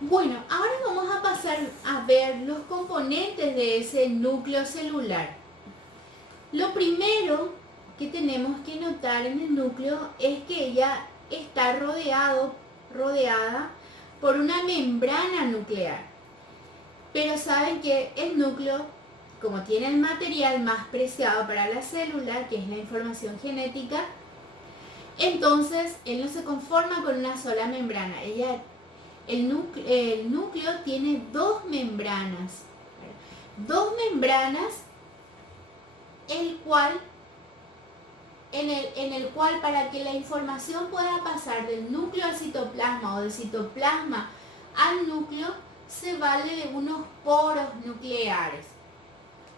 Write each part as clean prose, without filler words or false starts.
Bueno, ahora vamos a pasar a ver los componentes de ese núcleo celular. Lo primero que tenemos que notar en el núcleo es que ella está rodeada por una membrana nuclear. Pero saben que el núcleo, como tiene el material más preciado para la célula, que es la información genética, entonces él no se conforma con una sola membrana. El núcleo tiene dos membranas. Dos membranas, en el cual para que la información pueda pasar del núcleo al citoplasma o del citoplasma al núcleo, se vale de unos poros nucleares.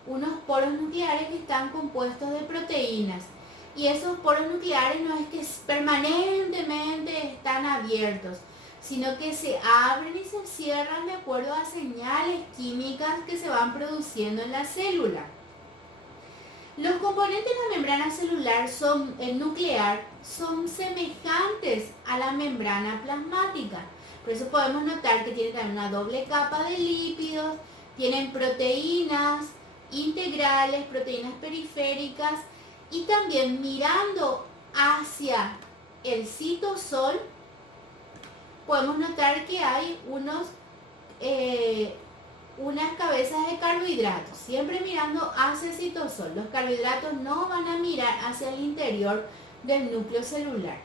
Unos poros nucleares que están compuestos de proteínas. Y esos poros nucleares no es que permanentemente están abiertos, sino que se abren y se cierran de acuerdo a señales químicas que se van produciendo en la célula. Los componentes de la membrana celular nuclear son semejantes a la membrana plasmática. Por eso podemos notar que tiene también una doble capa de lípidos, tienen proteínas integrales, proteínas periféricas, y también mirando hacia el citosol podemos notar que hay unas cabezas de carbohidratos, siempre mirando hacia el citosol. Los carbohidratos no van a mirar hacia el interior del núcleo celular.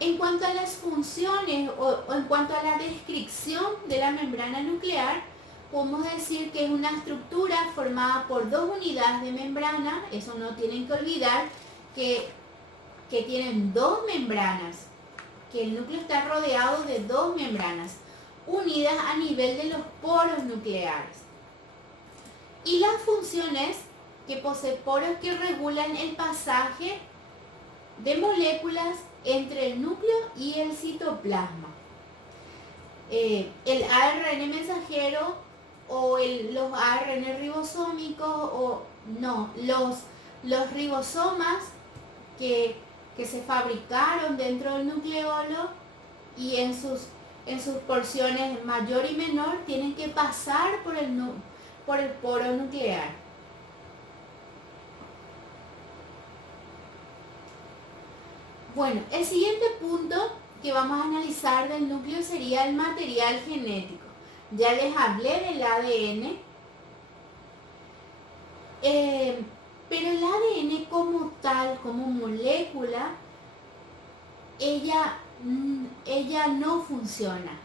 En cuanto a las funciones o en cuanto a la descripción de la membrana nuclear, podemos decir que es una estructura formada por dos unidades de membrana. Eso no tienen que olvidar que tienen dos membranas, que el núcleo está rodeado de dos membranas unidas a nivel de los poros nucleares. Y las funciones que posee poros que regulan el pasaje de moléculas entre el núcleo y el citoplasma. El ARN mensajero o los ARN ribosómicos o no, los ribosomas que se fabricaron dentro del nucleolo y en sus porciones mayor y menor tienen que pasar por el poro nuclear. Bueno, el siguiente punto que vamos a analizar del núcleo sería el material genético. Ya les hablé del ADN, pero el ADN como tal, como molécula, ella no funciona,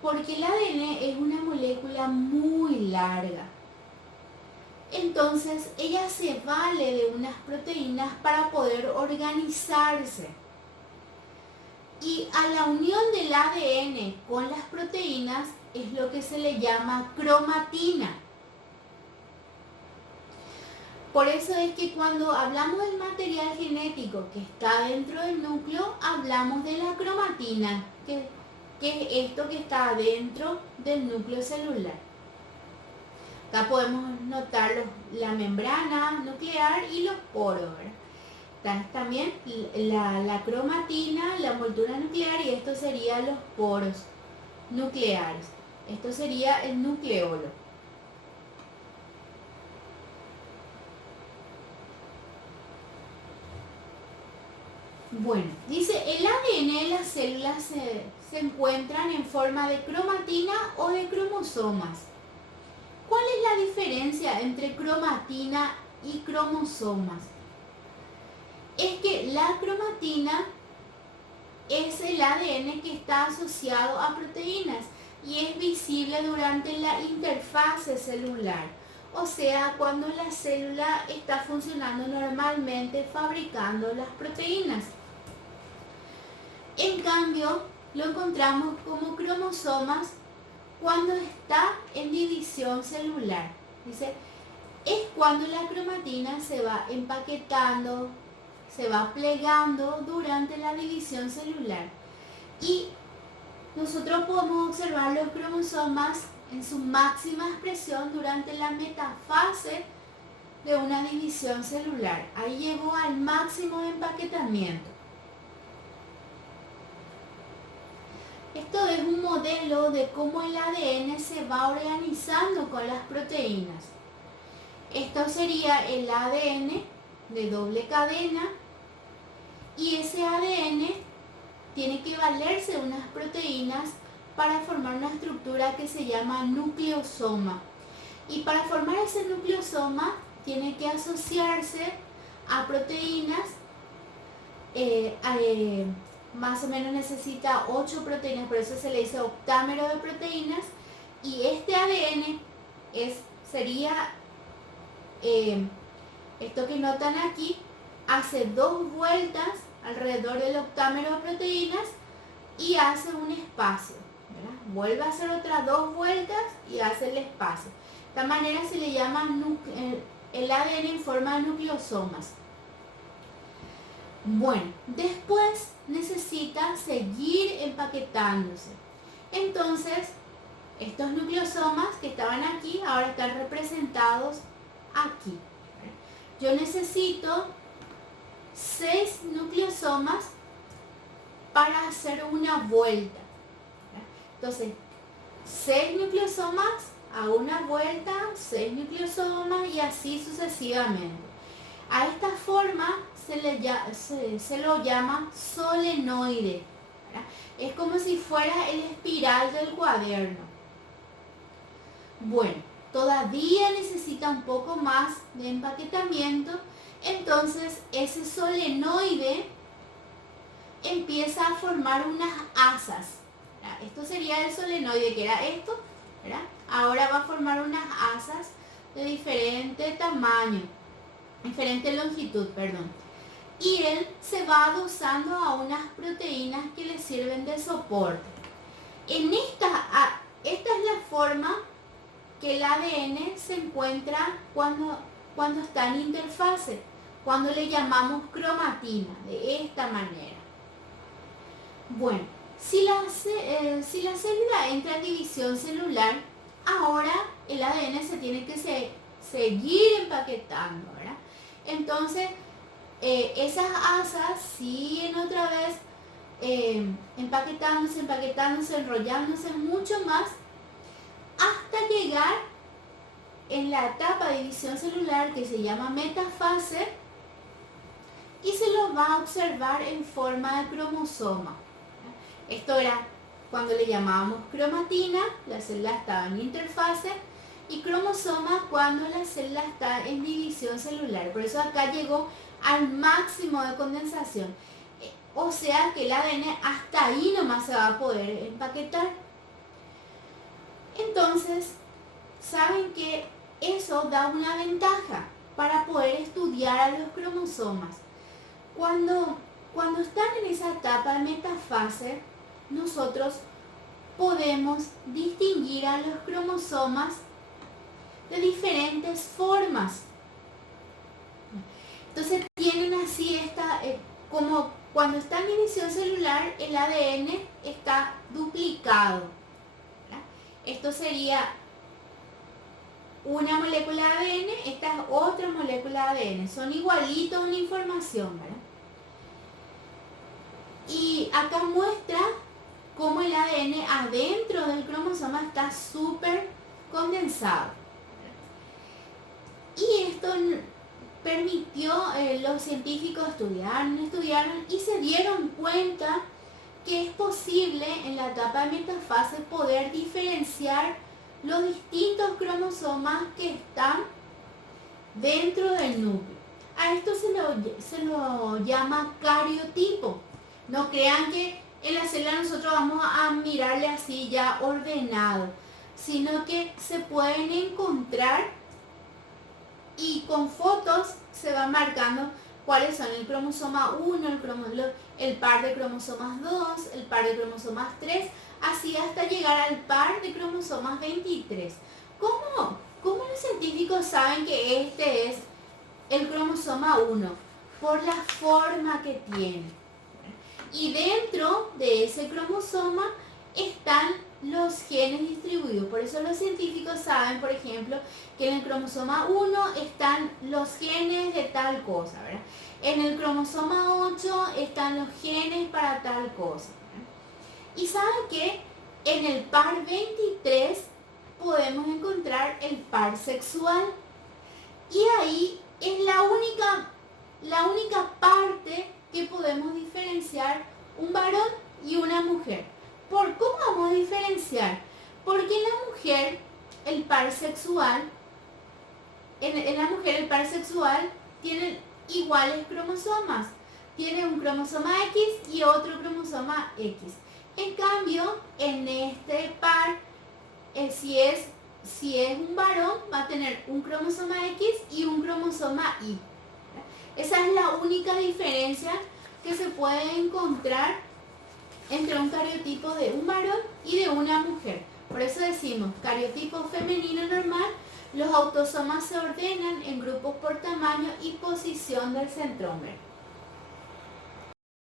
porque el ADN es una molécula muy larga. Entonces ella se vale de unas proteínas para poder organizarse. Y a la unión del ADN con las proteínas es lo que se le llama cromatina. Por eso es que cuando hablamos del material genético que está dentro del núcleo, hablamos de la cromatina, que es esto que está dentro del núcleo celular. Acá podemos notar la membrana nuclear y los poros, ¿verdad? También la cromatina, la envoltura nuclear, y esto serían los poros nucleares. Esto sería el nucleolo. Bueno, dice, el ADN de las células se encuentran en forma de cromatina o de cromosomas. ¿Cuál es la diferencia entre cromatina y cromosomas? Es que la cromatina es el ADN que está asociado a proteínas y es visible durante la interfase celular, o sea, cuando la célula está funcionando normalmente fabricando las proteínas. En cambio, lo encontramos como cromosomas cuando está en división celular. Dice, es cuando la cromatina se va empaquetando, se va plegando durante la división celular. Y nosotros podemos observar los cromosomas en su máxima expresión durante la metafase de una división celular. Ahí llegó al máximo de empaquetamiento. Esto es un modelo de cómo el ADN se va organizando con las proteínas. Esto sería el ADN de doble cadena y ese ADN tiene que valerse de unas proteínas para formar una estructura que se llama nucleosoma. Y para formar ese nucleosoma tiene que asociarse a proteínas, más o menos necesita 8 proteínas, por eso se le dice octámero de proteínas. Y este ADN sería, esto que notan aquí, hace 2 vueltas alrededor del octámero de proteínas y hace un espacio, ¿verdad? Vuelve a hacer otras 2 vueltas y hace el espacio. De esta manera se le llama el ADN en forma de nucleosomas. Bueno, después necesita seguir empaquetándose. Entonces, estos nucleosomas que estaban aquí, ahora están representados aquí. Yo necesito 6 nucleosomas para hacer una vuelta. Entonces, 6 nucleosomas a una vuelta, 6 nucleosomas y así sucesivamente. A esta forma se lo llama solenoide, ¿verdad? Es como si fuera el espiral del cuaderno. Bueno, todavía necesita un poco más de empaquetamiento, entonces ese solenoide empieza a formar unas asas, ¿verdad? Esto sería el solenoide, que era esto, ¿verdad? Ahora va a formar unas asas de diferente tamaño, diferente longitud, perdón. Y él se va adosando a unas proteínas que le sirven de soporte. Esta es la forma que el ADN se encuentra cuando está en interfase, cuando le llamamos cromatina, de esta manera. Bueno, si la célula entra en división celular, ahora el ADN se tiene que seguir empaquetando, ¿verdad? Entonces, esas asas siguen otra vez empaquetándose, enrollándose mucho más, hasta llegar en la etapa de división celular que se llama metafase, y se lo va a observar en forma de cromosoma. Esto era cuando le llamábamos cromatina, la célula estaba en interfase, y cromosoma cuando la célula está en división celular. Por eso acá llegó al máximo de condensación. O sea que el ADN hasta ahí nomás se va a poder empaquetar. Entonces, saben que eso da una ventaja para poder estudiar a los cromosomas. Cuando están en esa etapa de metafase, nosotros podemos distinguir a los cromosomas de diferentes formas. Entonces tienen así como cuando está en división celular, el ADN está duplicado, ¿verdad? Esto sería una molécula de ADN, esta es otra molécula de ADN, son igualitos en información, ¿verdad? Y acá muestra cómo el ADN adentro del cromosoma está súper condensado. Y esto permitió, los científicos estudiaron y se dieron cuenta que es posible en la etapa de metafase poder diferenciar los distintos cromosomas que están dentro del núcleo. A esto se lo llama cariotipo. No crean que en la célula nosotros vamos a mirarle así ya ordenado, sino que se pueden encontrar y con fotos se van marcando cuáles son el cromosoma 1, el par de cromosomas 2, el par de cromosomas 3, así hasta llegar al par de cromosomas 23. ¿Cómo los científicos saben que este es el cromosoma 1? Por la forma que tiene. Y dentro de ese cromosoma están los genes distribuidos. Por eso los científicos saben, por ejemplo, que en el cromosoma 1 están los genes de tal cosa, ¿verdad? En el cromosoma 8 están los genes para tal cosa, ¿verdad? Y saben que en el par 23 podemos encontrar el par sexual. Y ahí es la única parte que podemos diferenciar un varón y una mujer. ¿Por cómo vamos a diferenciar? Porque en la mujer el par sexual, tiene iguales cromosomas. Tiene un cromosoma X y otro cromosoma X. En cambio, en este par, si es un varón, va a tener un cromosoma X y un cromosoma Y. Esa es la única diferencia que se puede encontrar entre un cariotipo de un varón y de una mujer. Por eso decimos, cariotipo femenino normal, los autosomas se ordenan en grupos por tamaño y posición del centrómero.